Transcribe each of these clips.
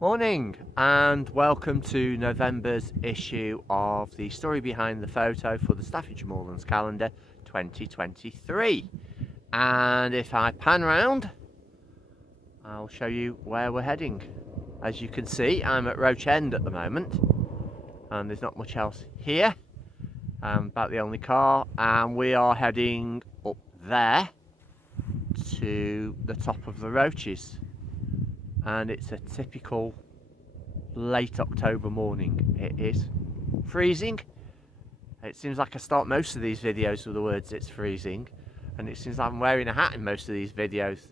Morning and welcome to November's issue of the story behind the photo for the Staffordshire Moorlands calendar 2023. And if I pan round, I'll show you where we're heading. As you can see, I'm at Roach End at the moment and there's not much else here. I'm about the only car, and we are heading up there to the top of the Roaches. And it's a typical late October morning. It is freezing. It seems like I start most of these videos with the words "it's freezing," and it seems like I'm wearing a hat in most of these videos.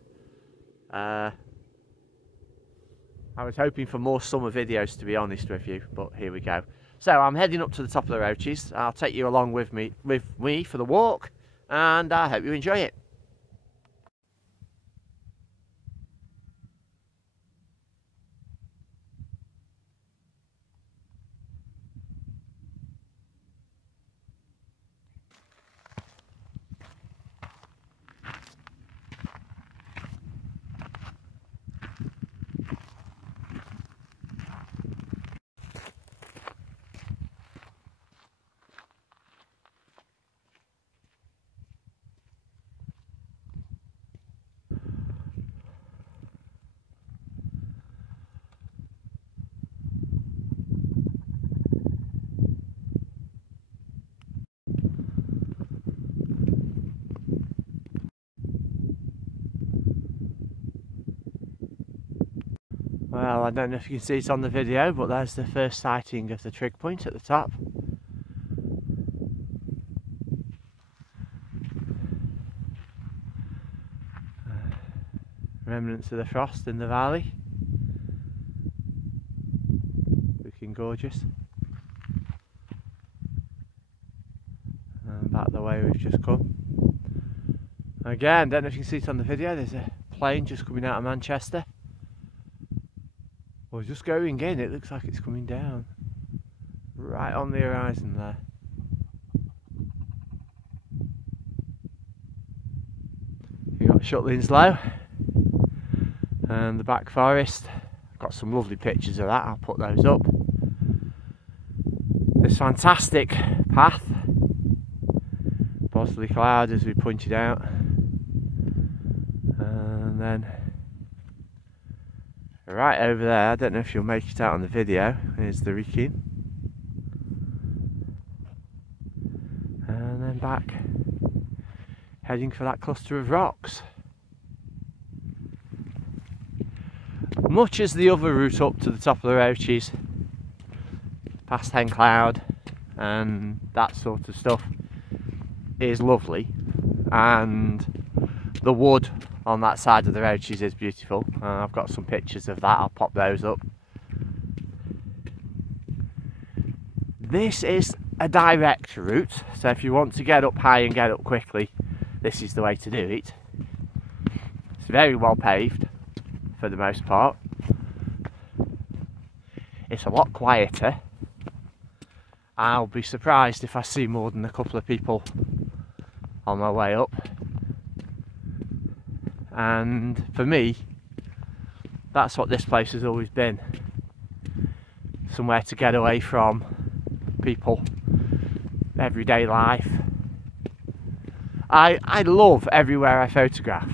I was hoping for more summer videos, to be honest with you, but here we go. So I'm heading up to the top of the Roaches. I'll take you along with me for the walk, and I hope you enjoy it. Well, I don't know if you can see it on the video, but there's the first sighting of the trig point at the top. Remnants of the frost in the valley. Looking gorgeous. And back the way we've just come. Again, don't know if you can see it on the video, there's a plane just coming out of Manchester. Well, just going in, it looks like it's coming down. Right on the horizon there. You've got Shutlings Low and the back forest. I've got some lovely pictures of that, I'll put those up. This fantastic path, Bosley Cloud, as we pointed out, and then right over there, I don't know if you'll make it out on the video, here's the Wrekin. And then back, heading for that cluster of rocks. Much as the other route up to the top of the Roaches, past Hen Cloud and that sort of stuff, is lovely, and the wood on that side of the Roaches is beautiful. I've got some pictures of that, I'll pop those up. This is a direct route, so if you want to get up high and get up quickly, this is the way to do it. It's very well paved for the most part. It's a lot quieter. I'll be surprised if I see more than a couple of people on my way up. And for me, that's what this place has always been. Somewhere to get away from people, everyday life. I love everywhere I photograph.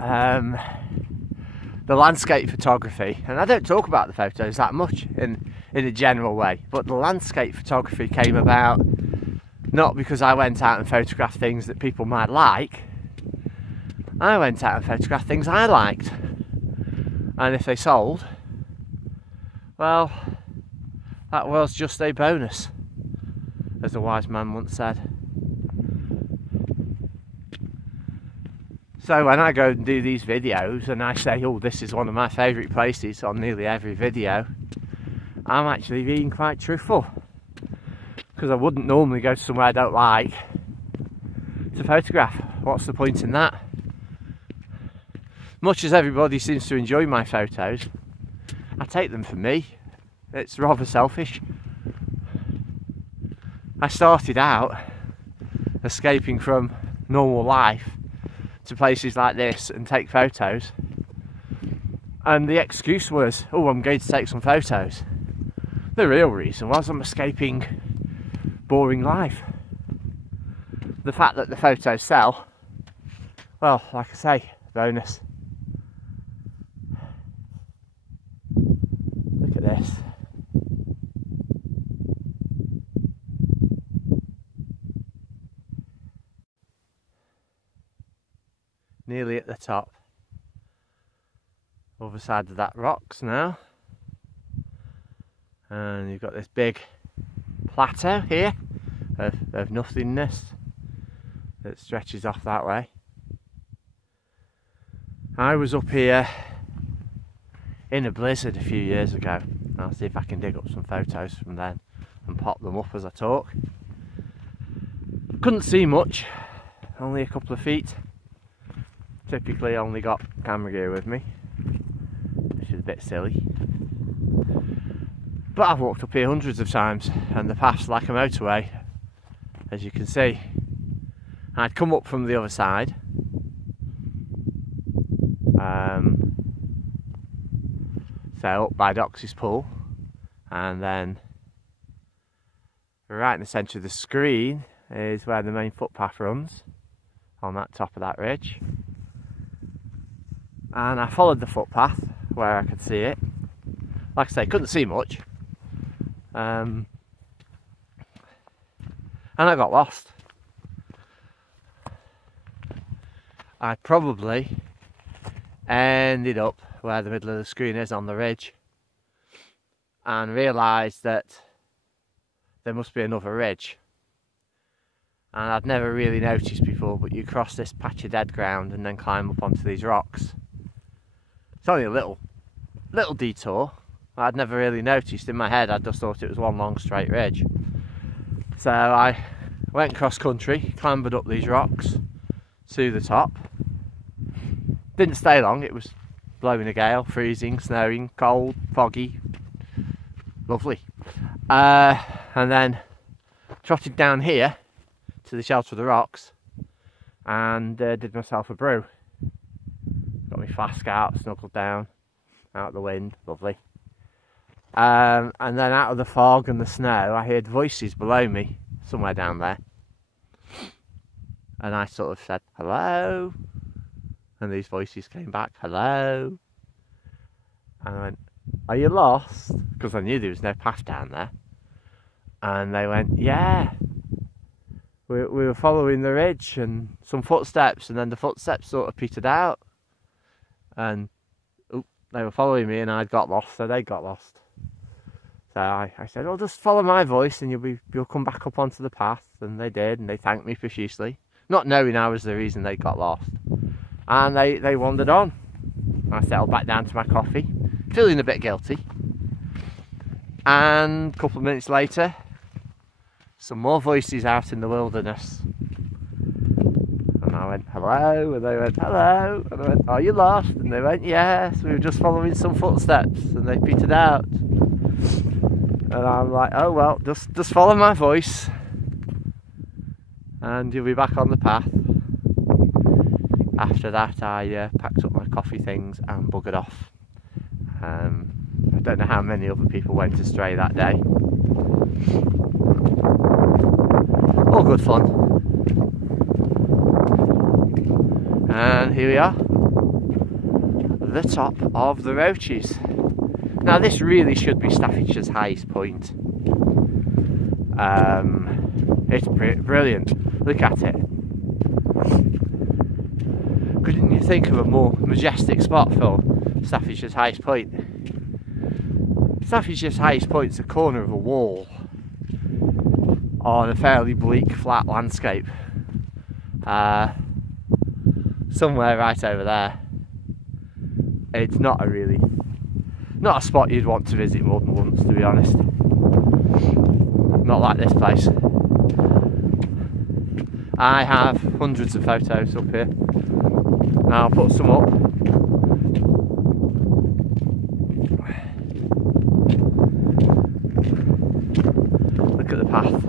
The landscape photography, and I don't talk about the photos that much in a general way, but the landscape photography came about not because I went out and photographed things that people might like. I went out and photographed things I liked, and if they sold, well, that was just a bonus, as a wise man once said. So when I go and do these videos and I say, oh, this is one of my favourite places on nearly every video, I'm actually being quite truthful, because I wouldn't normally go to somewhere I don't like to photograph. What's the point in that? Much as everybody seems to enjoy my photos, I take them for me. It's rather selfish. I started out escaping from normal life to places like this and take photos, And the excuse was, oh, I'm going to take some photos. The real reason was I'm escaping boring life. The fact that the photos sell, well, like I say, bonus. Look at this. Nearly at the top. Other side of that rocks now. And you've got this big plateau here of nothingness that stretches off that way. I was up here in a blizzard a few years ago. I'll see if I can dig up some photos from then and pop them up as I talk. Couldn't see much, only a couple of feet. Typically only got camera gear with me, which is a bit silly. But I've walked up here hundreds of times and the path's like a motorway, as you can see. I'd come up from the other side, so up by Doxy's Pool, and then right in the centre of the screen is where the main footpath runs, on that top of that ridge. And I followed the footpath where I could see it. Like I say, couldn't see much. And I got lost. I probably ended up where the middle of the screen is on the ridge and realised that there must be another ridge. And I'd never really noticed before, but you cross this patch of dead ground and then climb up onto these rocks. It's only a little detour. I'd never really noticed. In my head I just thought it was one long straight ridge. So I went cross country, clambered up these rocks to the top. Didn't stay long, it was blowing a gale, freezing, snowing, cold, foggy, lovely. And then trotted down here to the shelter of the rocks and did myself a brew. Got my flask out, snuggled down, out of the wind, lovely. And then out of the fog and the snow I heard voices below me, somewhere down there. And I sort of said, hello. And these voices came back, hello. And I went, are you lost? Because I knew there was no path down there. And they went, yeah. We were following the ridge and some footsteps, and then the footsteps sort of petered out. And they were following me and I'd got lost, so they got lost. So I said, well, just follow my voice and you'll come back up onto the path. And they did, and they thanked me profusely, not knowing I was the reason they got lost. And they wandered on. I settled back down to my coffee, feeling a bit guilty. And a couple of minutes later, some more voices out in the wilderness. And I went, hello, and they went, hello. And I went, are you lost? And they went, yes, we were just following some footsteps, and they petered out. And I'm like, oh well, just follow my voice and you'll be back on the path. After that I packed up my coffee things and buggered off. I don't know how many other people went astray that day. All good fun. And here we are, the top of the Roaches. Now this really should be Staffordshire's highest point. It's brilliant. Look at it. Couldn't you think of a more majestic spot for Staffordshire's highest point? Staffordshire's highest point is the corner of a wall on a fairly bleak flat landscape. Somewhere right over there. It's not a spot you'd want to visit more than once, to be honest. Not like this place. I have hundreds of photos up here. Now I'll put some up. Look at the path.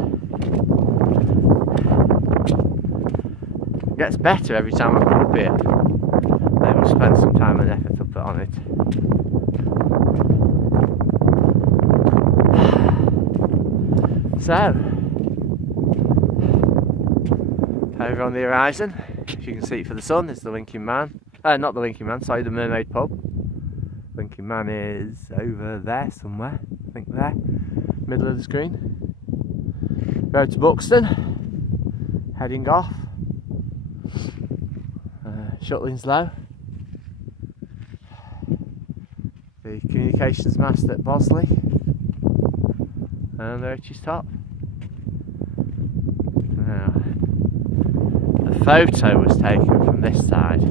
It gets better every time I come up here. They must spend some time and effort to put on it. So, over on the horizon, if you can see it for the sun, is the Winking Man. Not the Winking Man, sorry, the Mermaid Pub. Winking Man is over there somewhere, I think there, middle of the screen. Road to Buxton, heading off. Shuttling low. The communications mast at Bosley. And there it is top. Now, the photo was taken from this side.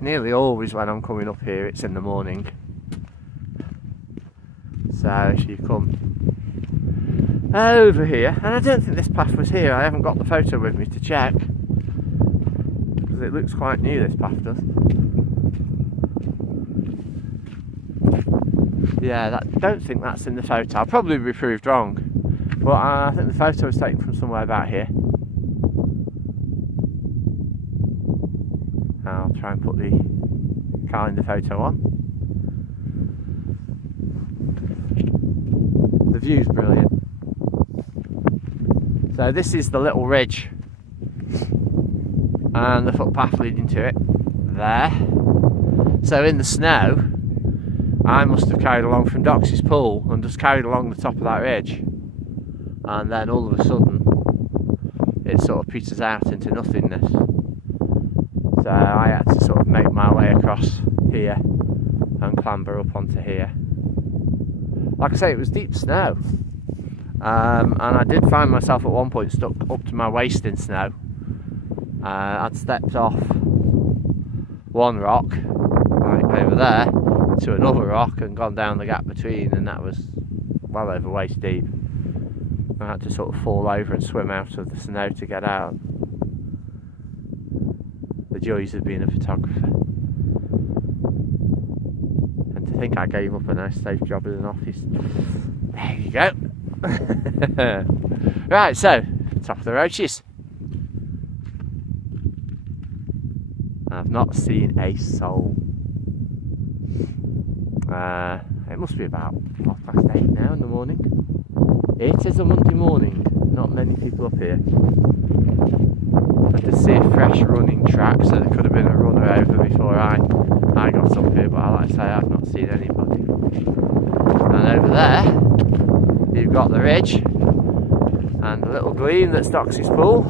Nearly always when I'm coming up here it's in the morning. So if you come over here, and I don't think this path was here, I haven't got the photo with me to check. Because it looks quite new, this path does. Yeah, I don't think that's in the photo. I'll probably be proved wrong, but I think the photo was taken from somewhere about here. I'll try and put the calendar photo on. The view's brilliant. So this is the little ridge and the footpath leading to it there. So in the snow I must have carried along from Doxy's Pool and just carried along the top of that ridge, and then all of a sudden it sort of peters out into nothingness. So I had to sort of make my way across here and clamber up onto here. Like I say, it was deep snow, and I did find myself at one point stuck up to my waist in snow. I'd stepped off one rock, like over there, to another rock and gone down the gap between, and that was well over waist deep. I had to sort of fall over and swim out of the snow to get out. The joys of being a photographer. And to think I gave up a nice safe job in an office. There you go. Right, so top of the roaches. I've not seen a soul. It must be about 8:30 now in the morning. It is a Monday morning, not many people up here. I did see a fresh running track, so there could have been a runner over before I got up here, but like I say, I've not seen anybody. And over there, you've got the ridge, and the little gleam that's Doxy's Pool,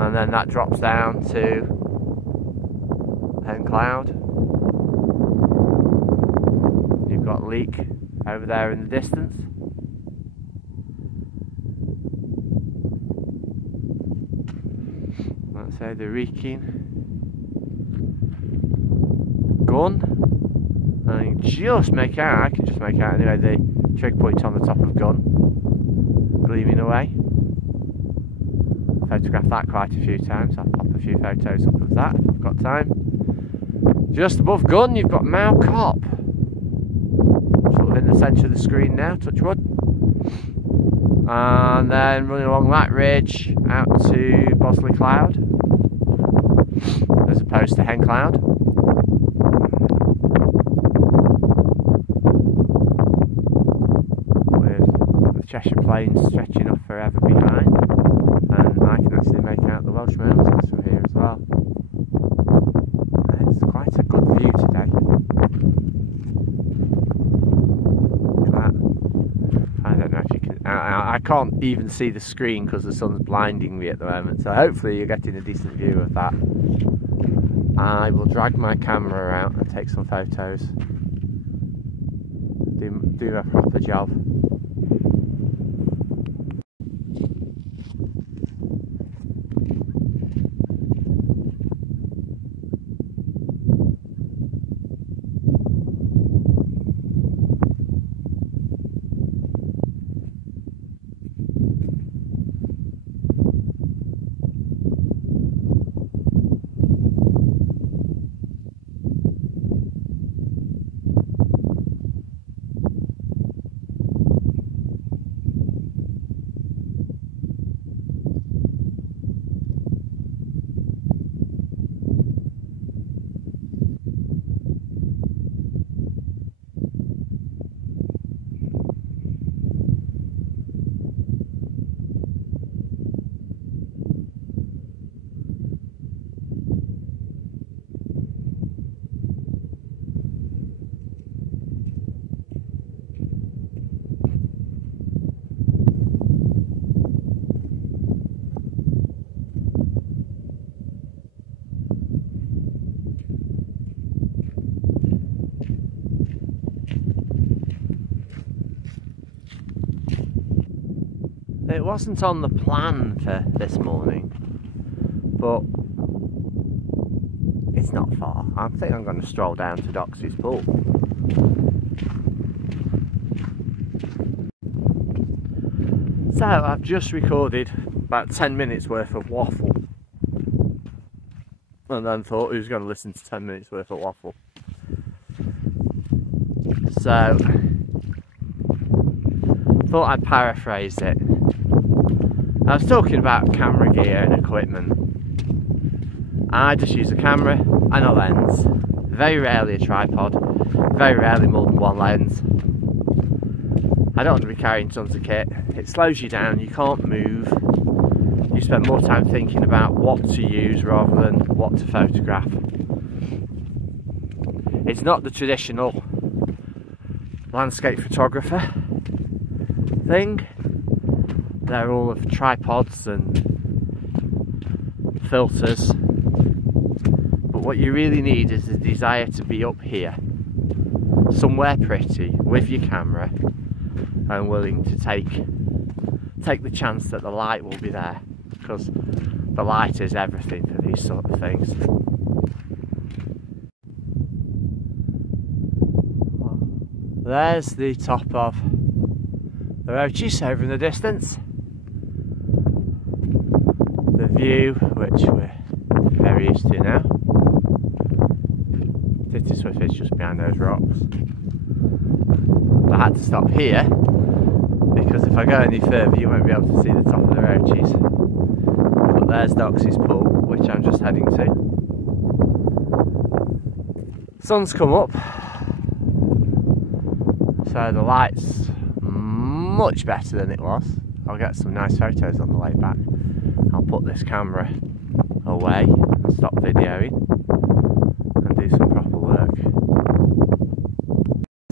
and then that drops down to Hen Cloud. You've got Leek over there in the distance. Let's say the Wrekin Gun. I can just make out, anyway, the trig point on the top of Gun gleaming away. Photographed that quite a few times. I'll pop a few photos up of that if I've got time. Just above Gun you've got Mow Cop, sort of in the centre of the screen now, touch wood. And then running along that ridge out to Bosley Cloud, as opposed to Hen Cloud. With the Cheshire Plains stretching off forever behind, and I can actually make out the Welsh Mountains from here as well. It's quite a good view today. Look at that. I don't know if you can, I can't even see the screen because the sun's blinding me at the moment, so hopefully you're getting a decent view of that. I will drag my camera out and take some photos. Do a proper job. it wasn't on the plan for this morning, but it's not far. I think I'm going to stroll down to Doxey's Pool. So I've just recorded about 10 minutes worth of waffle, and then thought, who's going to listen to 10 minutes worth of waffle? So thought I'd paraphrase it. I was talking about camera gear and equipment. I just use a camera and a lens, very rarely a tripod, very rarely more than one lens. I don't want to be carrying tons of kit. It slows you down, you can't move. You spend more time thinking about what to use rather than what to photograph. It's not the traditional landscape photographer thing. They're all of tripods and filters. But what you really need is the desire to be up here, somewhere pretty, with your camera, and willing to take the chance that the light will be there, because the light is everything for these sort of things. There's the top of the Roaches over in the distance. The view, which we're very used to now. Titterswift is just behind those rocks. I had to stop here because if I go any further you won't be able to see the top of the Roaches. But there's Doxey's Pool, which I'm just heading to. Sun's come up, so the light's much better than it was. I'll get some nice photos on the way back. I'll put this camera away and stop videoing and do some proper work.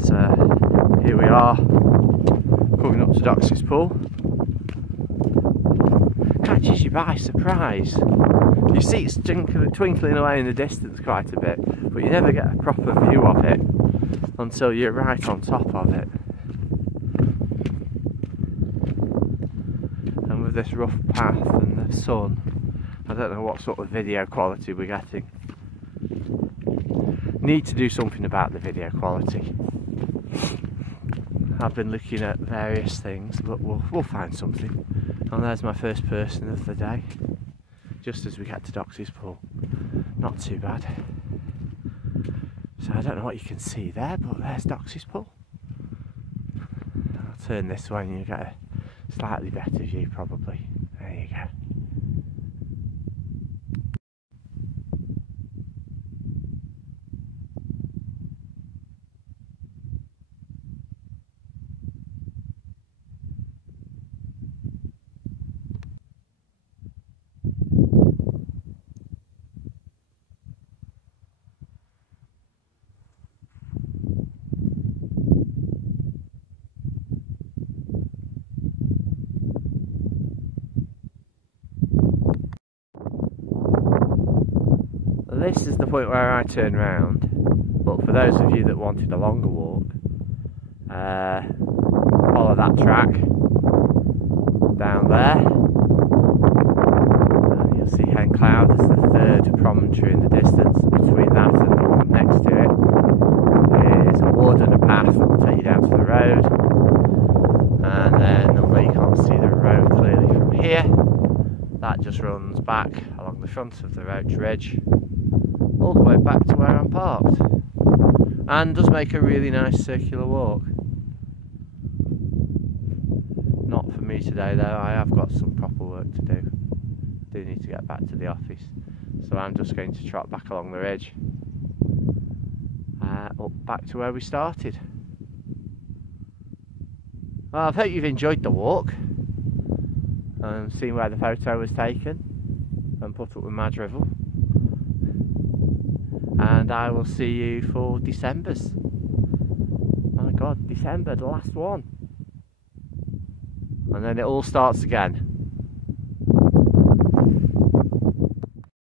So here we are, coming up to Doxey's Pool. Catches you by surprise. You see it's twinkling away in the distance quite a bit, but you never get a proper view of it until you're right on top of it. And with this rough path and the sun, I don't know what sort of video quality we're getting. Need to do something about the video quality. I've been looking at various things, but we'll find something. And there's my first person of the day, just as we get to Doxey's Pool. Not too bad. So I don't know what you can see there, but there's Doxey's Pool. I'll turn this way and you get a slightly better view probably. There you go. This is the point where I turn round, but for those of you that wanted a longer walk, follow that track down there and you'll see Hen Cloud as the third promontory in the distance. Between that and the one next to it is a wood and a path that will take you down to the road, and then although you can't see the road clearly from here, that just runs back along the front of the Roach Ridge all the way back to where I'm parked, and does make a really nice circular walk. Not for me today though, I have got some proper work to do. Do need to get back to the office, so I'm just going to trot back along the ridge, up back to where we started. Well, I hope you've enjoyed the walk and seen where the photo was taken and put up with my drivel. And I will see you for December's. My God, December, the last one. And then it all starts again.